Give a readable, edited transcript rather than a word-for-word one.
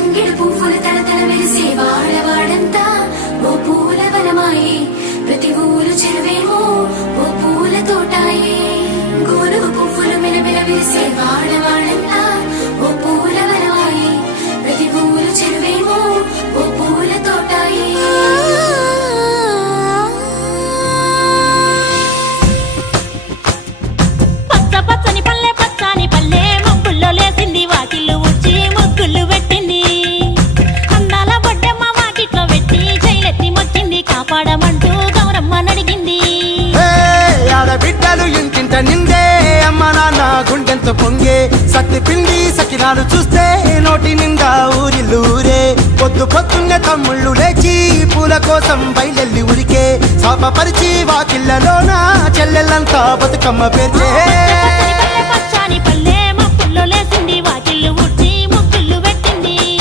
తంగిడు పువ్వులు తలతల మెరిసే వాడవాడంతా ఓ పూల వనమాయే, ప్రతి ఊరు చెరువేమో ఓ పూల తోటాయే. గోరుగు పువ్వులు మిలమిల విరిసే వాడవాడంతా ఓ పూల వనమాయే, ప్రతి ఊరు చెరువేమో ఓ పూల తోటాయే. పచ్చ పచ్చని పల్లె పచ్చని పల్లె మబ్బుల్లో లేసింది, వాకిళ్ళు ఊడ్చి ముగ్గులు పెట్టింది. అందాల బొడ్డమ్మ వాకిట్లో పెట్టి జైలెత్తి మొక్కింది, కాపాడమంటూ గౌరమ్మ నడిగింది. ఆడబిడ్డలు ఇంటింట నిందే, అమ్మ నాన్న గుండెంతో పొంగే. సత్తి పిండి సకినాలు చూస్తే నోటి నిండా ఊరిల్లూరే. పొద్దు పొద్దున్నే తమ్ముళ్ళు లేచి పూల కోసం బయలెల్లి ఉరికే. శాపపరిచి వాకిళ్ళలోన చెల్లెళ్ళంతా బతుకమ్మ పేర్చే.